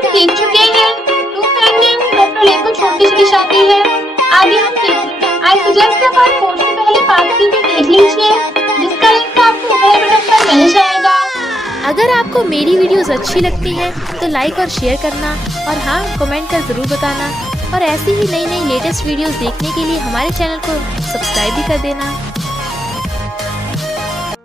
आप देख चुके हैं लू फैंगनिंग डॉक्टर लिन को छोड़ के चली जाती है। आगे हम देखेंगे। आई सजेस्ट आप पार्ट 4 से पहले पार्ट 3 भी देख लीजिए, जिसका लिंक आपको ऊपर बटन पर मिल जाएगा। अगर आपको मेरी वीडियोस अच्छी लगती हैं तो लाइक और शेयर करना, और हाँ, कमेंट कर ज़रूर बताना। और ऐसी ही नई नई लेटेस्ट वीडियोस देखने के लिए हमारे चैनल को सब्सक्राइब भी कर देना।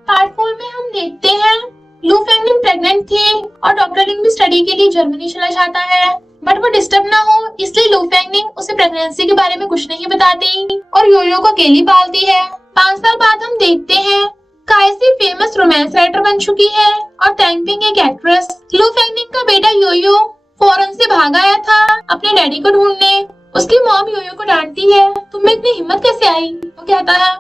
पार्ट 4 में हम देखते हैं लू फैंगनिंग प्रेग्नेंट थी और डॉक्टर लिन भी स्टडी के लिए जर्मनी चला जाता है, बट वो डिस्टर्ब ना हो इसलिए लू फैंगनिंग उसे प्रेगनेंसी के बारे में कुछ नहीं बताती और योयो को अकेली पालती है। 5 साल बाद हम देखते हैं कायसी फेमस रोमांस राइटर बन चुकी है और टैंगपिंग एक एक्ट्रेस। लू फैंगनिंग का बेटा योयो फॉरेन से भाग आया था अपने डैडी को ढूंढने। उसकी मॉम योयो को डांटती है, तुम्हें इतनी हिम्मत कैसे आई? वो कहता है,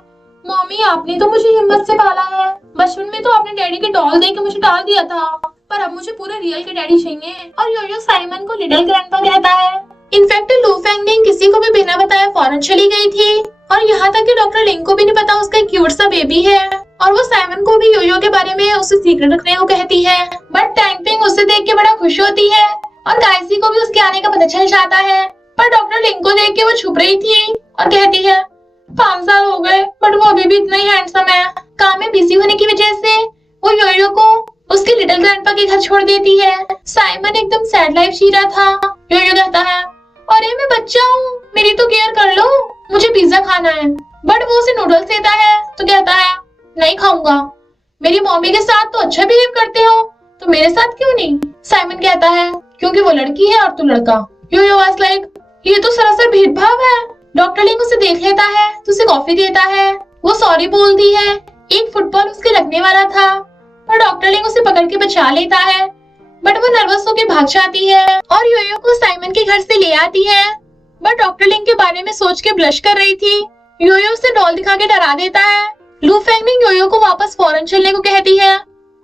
मम्मी आपने तो मुझे हिम्मत से पाला है। बचपन में तो आपने डैडी के डॉल देके मुझे डाल दिया था, पर अब मुझे पूरे रियल के डैडी चाहिए। और योयो साइमन को लिटिल ग्रैंडपा कहता है। इनफैक्ट लू फैंगनिंग किसी को भी बिना बताए फॉरेन चली गई थी और यहाँ तक कि डॉक्टर लिन को भी नहीं पता उसका क्यूट सा बेबी है। और वो साइमन को भी योयो के बारे में उसे सीक्रेट रखने को कहती है, बट टैंगपिंग उसे देख के बड़ा खुश होती है और कायसी को भी उसके आने का पता चल जाता है। पर डॉक्टर लिन को देख के वो छुप रही थी और कहती है, 5 साल हो गए बट वो अभी भी इतना ही हैंडसम है। काम में बिजी होने की वजह से वो योयो को उसके लिटिल ग्रैंडपा के घर छोड़ देती है। साइमन एकदम सैड लाइफ जी रहा था। योयो कहता है, अरे मैं बच्चा हूँ, मेरी तो केयर कर लो, मुझे पिज्जा खाना है। बट वो उसे नूडल्स देता है तो कहता है, नहीं खाऊंगा, मेरी मम्मी के साथ तो अच्छा बिहेव करते हो, तो मेरे साथ क्यों नहीं? साइमन कहता है, क्योंकि वो लड़की है और तू लड़का। योयो वाज लाइक, ये तो सरासर भेदभाव है। डॉक्टर लिंग उसे देख लेता है तो उसे कॉफी देता है। वो सॉरी बोलती है। एक फुटबॉल उसके लगने वाला था पर डॉक्टर लिंग उसे पकड़ के बचा लेता है, बट वो नर्वस होकर भाग जाती है और योयो को साइमन के घर से ले आती है। बट डॉक्टर लिंग के बारे में सोच के ब्लश कर रही थी। योयो उसे डॉल दिखा के डरा देता है। लू फैंगनिंग योयो को वापस फॉरेन चलने को कहती है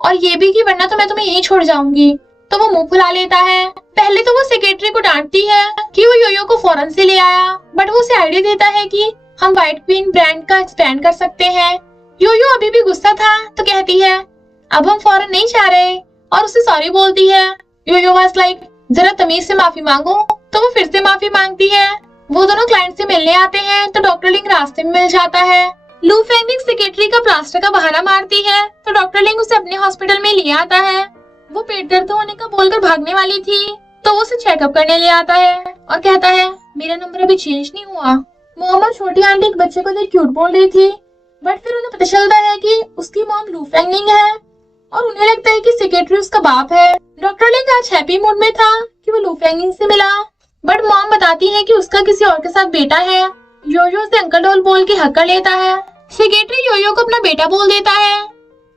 और ये भी कि वरना तो मैं तुम्हें यहीं छोड़ जाऊंगी। तो वो मुंह फुला लेता है। पहले तो वो सेक्रेटरी को डांटती है कि वो योयो को फॉरेन से ले आया, बट वो उसे आइडिया देता है कि हम व्हाइट क्वीन ब्रांड का एक्सपेंड कर सकते हैं। योयो अभी भी गुस्सा था तो कहती है, अब हम फॉरेन नहीं जा रहे, और उसे सॉरी बोलती है। योयो वाज लाइक, जरा तमीज से माफी मांगो। तो वो फिर से माफी मांगती है। वो दोनों क्लाइंट से मिलने आते हैं तो डॉक्टर लिंग रास्ते में मिल जाता है। लू फैंगनिंग सेक्रेटरी का प्लास्टर का बहाना मारती है तो डॉक्टर लिंग उसे अपने हॉस्पिटल में ले आता है। वो पेट दर्द होने का बोलकर भागने वाली थी तो वो उसे चेकअप करने ले आता है और कहता है, मेरा नंबर अभी चेंज नहीं हुआ। मॉम और छोटी आंटी एक बच्चे को देख क्यूट बोल रही थी, बट फिर उन्हें पता चलता है कि उसकी मॉम लू फैंगनिंग है और उन्हें लगता है कि सेक्रेटरी उसका बाप है। डॉक्टर लिंग आज हैप्पी मूड में था कि वो लू फैंगनिंग से मिला, बट मॉम बताती है कि उसका किसी और के साथ बेटा है। योयो से अंकल डॉल बोल के हक कर लेता है। सेक्रेटरी योयो को अपना बेटा बोल देता है।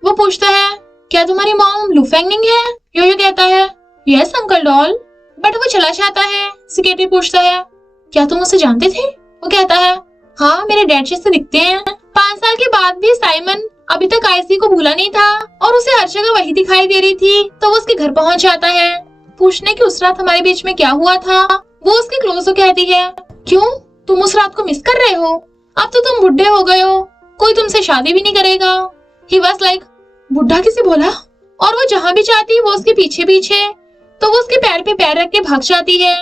वो पूछता है, क्या तुम्हारी मॉम लू फैंगनिंग है? योयो कहता है, यस अंकल डॉल। बट वो चला जाता है। सेक्रेटरी पूछता है, क्या तुम उसे जानते थे? वो कहता है, हाँ, मेरे डैड जैसे दिखते हैं। 5 साल के बाद भी साइमन अभी तक आईसी को भूला नहीं था और उसे हर जगह वही दिखाई दे रही थी। तो वो उसके घर पहुंच जाता है पूछने की उस रात हमारे बीच में क्या हुआ था। वो उसके क्लोज को कहती है, क्यों, तुम उस रात को मिस कर रहे हो? अब तो तुम बुढ़े हो गए हो, कोई तुमसे शादी भी नहीं करेगा। ही वाज लाइक, बुढ़ा किसे बोला? और वो जहाँ भी जाती वो उसके पीछे पीछे। तो वो उसके पैर पे पैर रख के भाग जाती है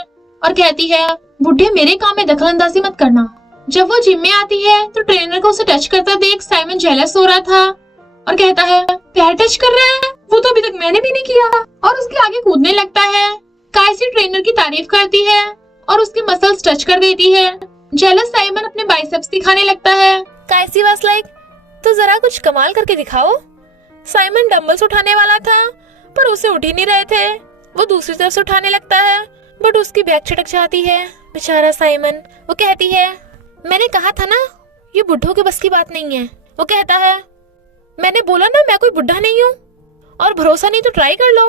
और कहती है, बुढ़े मेरे काम में दखलंदाजी मत करना। जब वो जिम में आती है तो ट्रेनर को उसे टच करता देख साइमन जेलस हो रहा था और कहता है, पैर टच कर रहा है, वो तो अभी तक मैंने भी नहीं किया, और उसके आगे कूदने लगता है। कायसी ट्रेनर की तारीफ करती है और उसके मसल्स टच कर देती है। जेलस साइमन अपने बाइसेप्स दिखाने लगता है। कायसी वाज लाइक, तो जरा कुछ कमाल करके दिखाओ। साइमन डंबल्स उठाने वाला था पर उसे उठ ही नहीं रहे थे। वो दूसरी तरफ से उठाने लगता है बट उसकी बैक छटक जाती है। बेचारा साइमन। वो कहती है, मैंने कहा था ना, ये बुढ़ों के बस की बात नहीं है। वो कहता है, मैंने बोला ना मैं कोई बुढ़ा नहीं हूँ, और भरोसा नहीं तो ट्राई कर लो।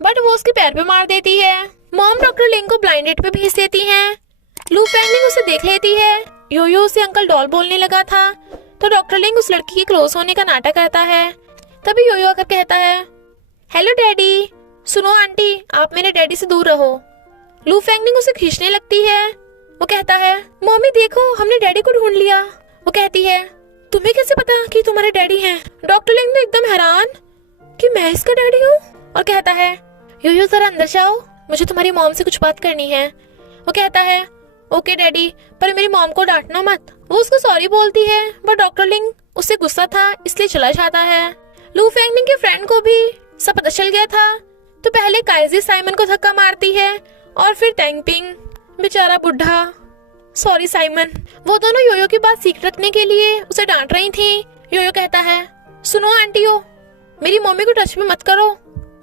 बट वो उसके पैर पे मार देती है। मॉम डॉक्टर लिंग को ब्लाइंड डेट पे भेज देती है। लू फैंगनिंग उसे देख लेती है। योयो उसे अंकल डॉल बोलने लगा था तो डॉक्टर लिंग उस लड़की के क्लोज होने का नाटक करता है। तभी योयो आकर कहता है, हेलो डैडी। सुनो आंटी, आप मेरे डैडी से दूर रहो। लू फैंगनिंग उसे खींचने लगती है। वो कहता है, मम्मी देखो, हमने डैडी को ढूंढ लिया। वो कहती है, तुम्हें कैसे पता कि तुम्हारे डैडी हैं? डॉक्टर लिंग एकदम हैरान कि मैं इसका डैडी हूँ और कहता है, योयो जरा अंदर जाओ, मुझे तुम्हारी मॉम से कुछ बात करनी है। वो कहता है ओके डैडी, पर मेरी मॉम को डांटना मत। वो उसको सॉरी बोलती है, बट डॉक्टर लिंग उससे गुस्सा था इसलिए चला जाता है। लू फेंगनिंग के फ्रेंड को भी सब पता चल गया था, तो पहले काइजी साइमन को धक्का मारती है और फिर टैंगपिंग, बेचारा बुढ़ा। Sorry Simon. वो दोनों योयो की बात सीक्रेट रखने के लिए उसे डांट रही थी। योयो कहता है सुनो आंटियो, मेरी मम्मी को टच में मत करो।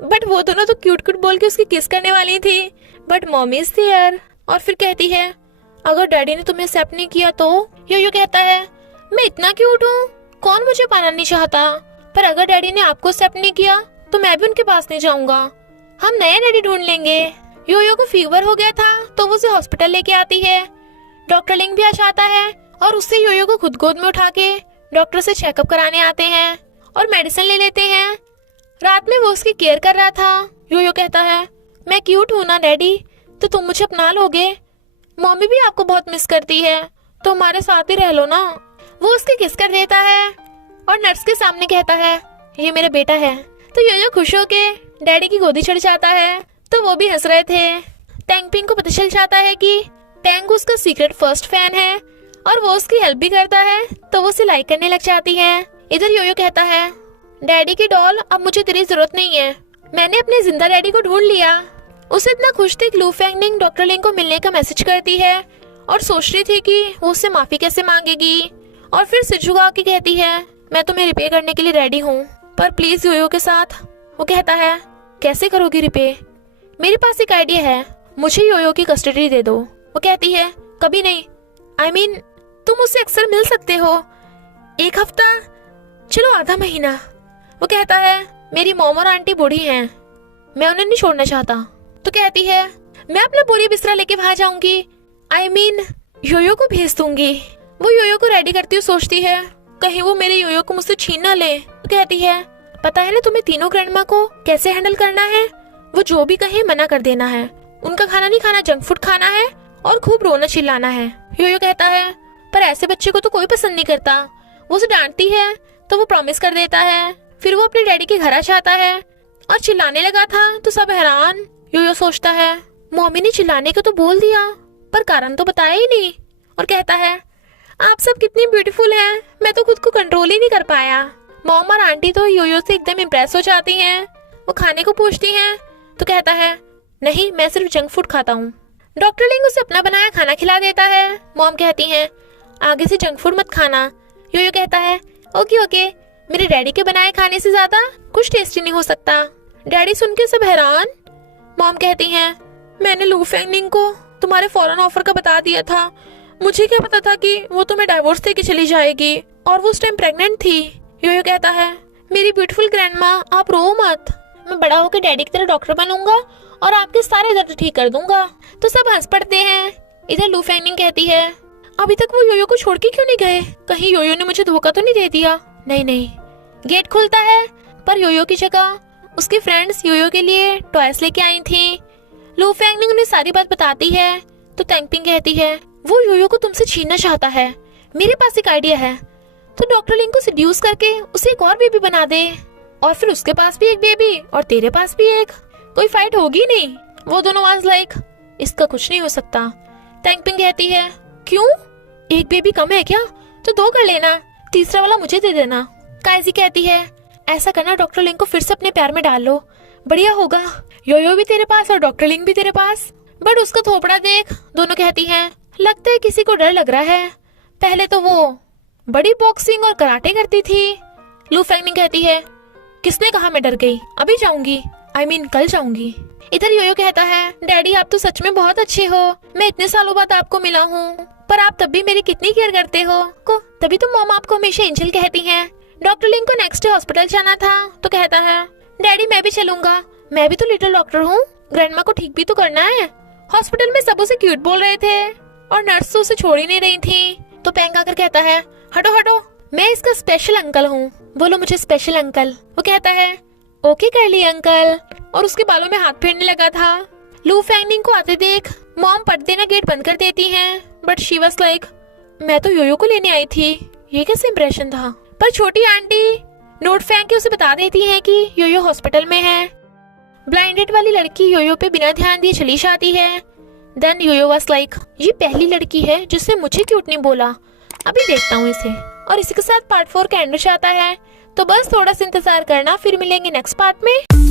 बट वो दोनों तो क्यूट क्यूट बोल के उसकी किस करने वाली थी, बट मम्मी इज देयर। और फिर कहती है अगर डैडी ने तुम्हें एक्सेप्ट नहीं किया तो। योयो कहता है मैं इतना क्यूट हूँ, कौन मुझे पाना नहीं चाहता, पर अगर डैडी ने आपको एक्सेप्ट नहीं किया तो मैं भी उनके पास नहीं जाऊंगा, हम नया डैडी ढूंढ लेंगे। योयो को फीवर हो गया था तो वो उसे हॉस्पिटल लेके आती है। डॉक्टर लिंग भी आ जाता है और उससे योयो को खुद गोद में उठा के डॉक्टर से चेकअप कराने आते हैं और मेडिसिन ले लेते हैं। रात में वो उसकी केयर कर रहा था। योयो कहता है मैं क्यूट हूँ ना डैडी, तो तुम मुझे अपना लोगे, मम्मी भी आपको बहुत मिस करती है, तो हमारे साथ ही रह लो ना। वो उसकी किस कर देता है और नर्स के सामने कहता है ये मेरा बेटा है। तो योयो खुश होके डैडी की गोदी चढ़ जाता है, तो वो भी हंस रहे थे। टैंगपिंग को पता चल जाता है कि टैंग उसका सीक्रेट फर्स्ट फैन है और वो उसकी हेल्प भी करता है, तो वो उसे लाइक करने लग जाती है। इधर योयो कहता है डैडी की डॉल अब मुझे तेरी जरूरत नहीं है, मैंने अपने जिंदा डैडी को ढूंढ लिया। उसे इतना खुश थी कि लू फेंगनिंग डॉक्टर लिंग को मिलने का मैसेज करती है और सोच रही थी कि वो उससे माफी कैसे मांगेगी। और फिर सिर झुका के कहती है मैं तुम्हें रिपे करने के लिए रेडी हूँ, पर प्लीज योयो के साथ। वो कहता है कैसे करोगी रिपे, मेरे पास एक आइडिया है, मुझे योयो की कस्टडी दे दो। वो कहती है कभी नहीं, I mean, तुम उससे अक्सर मिल सकते हो, एक हफ्ता, चलो आधा महीना। वो कहता है मेरी मॉम और आंटी बूढ़ी हैं, मैं उन्हें नहीं छोड़ना चाहता। तो कहती है मैं अपना बोरी बिस्तरा लेके वहां जाऊंगी, I mean, योयो को भेज दूंगी। वो योयो को रेडी करती हुई सोचती है कहीं वो मेरे योयो को मुझसे छीन ना ले। तो कहती है पता है ना तुम्हें तीनों ग्रैंडमा को कैसे हैंडल करना है, वो जो भी कहे मना कर देना है, उनका खाना नहीं खाना, जंक फूड खाना है और खूब रोना चिल्लाना है। योयो कहता है पर ऐसे बच्चे को तो कोई पसंद नहीं करता। वो उसे डांटती है तो वो प्रॉमिस कर देता है। फिर वो अपने डैडी के घर आ जाता है और चिल्लाने लगा था तो सब हैरान। योयो सोचता है मम्मी ने चिल्लाने को तो बोल दिया पर कारण तो बताया ही नहीं, और कहता है आप सब कितनी ब्यूटीफुल हैं, मैं तो खुद को कंट्रोल ही नहीं कर पाया। मॉम और आंटी तो योयो से एकदम इम्प्रेस हो जाती हैं। वो खाने को पूछती हैं तो कहता है नहीं, मैं सिर्फ जंक फूड खाता हूँ। डॉक्टर लिंग उसे अपना बनाया खाना खिला देता है। मॉम कहती हैं आगे से जंक फूड मत खाना। योयो कहता है ओके ओके, मेरे डैडी के बनाए खाने से ज्यादा कुछ टेस्टी नहीं हो सकता। डैडी सुन के सब हैरान। मॉम कहती हैं मैंने लू फेंगनिंग को तुम्हारे फॉरेन ऑफर का बता दिया था, मुझे क्या पता था कि वो तुम्हें डाइवोर्स दे के चली जाएगी, और वो उस टाइम प्रेग्नेंट थी। योयो कहता है मेरी ब्यूटीफुल ग्रैंडमा आप रो मत, मैं बड़ा होकर डैडी की तरह डॉक्टर बनूंगा और आपके सारे दर्द ठीक कर दूंगा। तो सब हंस पड़ते हैं। इधर लू फेंगनिंग कहती है अभी तक वो योयो को छोड़ के क्यों नहीं गए, कहीं योयो ने मुझे धोखा तो नहीं दे दिया। नहीं नहीं। गेट खुलता है पर योयो की जगह उसकी फ्रेंड्स योयो के लिए टॉयज लेके आई थी। लू फेंगनिंग उन्हें सारी बात बताती है तो टैंगपिंग कहती है वो योयो को तुमसे छीनना चाहता है, मेरे पास एक आइडिया है, तो डॉक्टर लिंग को सेड्यूस करके उसे एक और बेबी बना दे, और फिर उसके पास भी एक बेबी और तेरे पास भी एक, कोई फाइट होगी नहीं। वो दोनों आज लाइक इसका कुछ नहीं हो सकता। टैंगपिंग कहती है क्यों, एक बेबी कम है क्या, तो दो कर लेना, तीसरा वाला मुझे दे देना। काइजी कहती है ऐसा करना, डॉक्टर लिंग को फिर से अपने प्यार में डाल लो, बढ़िया होगा, योयो भी तेरे पास और डॉक्टर लिंग भी तेरे पास। बट उसका थोपड़ा देख दोनों कहती हैं लगता है किसी को डर लग रहा है, पहले तो वो बड़ी बॉक्सिंग और कराटे करती थी। लू फेंगनिंग कहती है किसने कहा मैं डर गई, अभी जाऊंगी, I mean, कल जाऊंगी। इधर योयो कहता है डैडी आप तो सच में बहुत अच्छे हो, मैं इतने सालों बाद आपको मिला हूँ, पर आप तब भी मेरी कितनी केयर करते हो को, तभी तो मॉम आपको हमेशा एंजल कहती हैं। डॉक्टर लिंग को नेक्स्ट डे हॉस्पिटल जाना था तो कहता है डैडी मैं भी चलूंगा, मैं भी तो लिटिल डॉक्टर हूँ, ग्रैंडमा को ठीक भी तो करना है। हॉस्पिटल में सब उसे क्यूट बोल रहे थे और नर्स तो उसे छोड़ ही नहीं रही थी। तो पेंग आकर कहता है हटो हटो, मैं इसका स्पेशल अंकल हूँ, बोलो मुझे स्पेशल अंकल। वो कहता है ओके कर ली अंकल, और उसके बालों में हाथ फेरने लगा था। लू फेंगनिंग को आते देख मॉम पर्दे ना गेट बंद कर देती हैं, बट शी वाज लाइक मैं तो योयो को लेने आई थी, ये कैसे इंप्रेशन था। पर छोटी आंटी नोट फेंक के उसे बता देती है कि योयो हॉस्पिटल में है। ब्लाइंडेड वाली लड़की योयो पे बिना ध्यान दिए चली जाती है। देन योयो वाज लाइक, ये पहली लड़की है जिससे मुझे क्यूट नहीं बोला, अभी देखता हूँ इसे। और इसी के साथ पार्ट 4 का एंड हो जाता है। तो बस थोड़ा सा इंतजार करना, फिर मिलेंगे नेक्स्ट पार्ट में।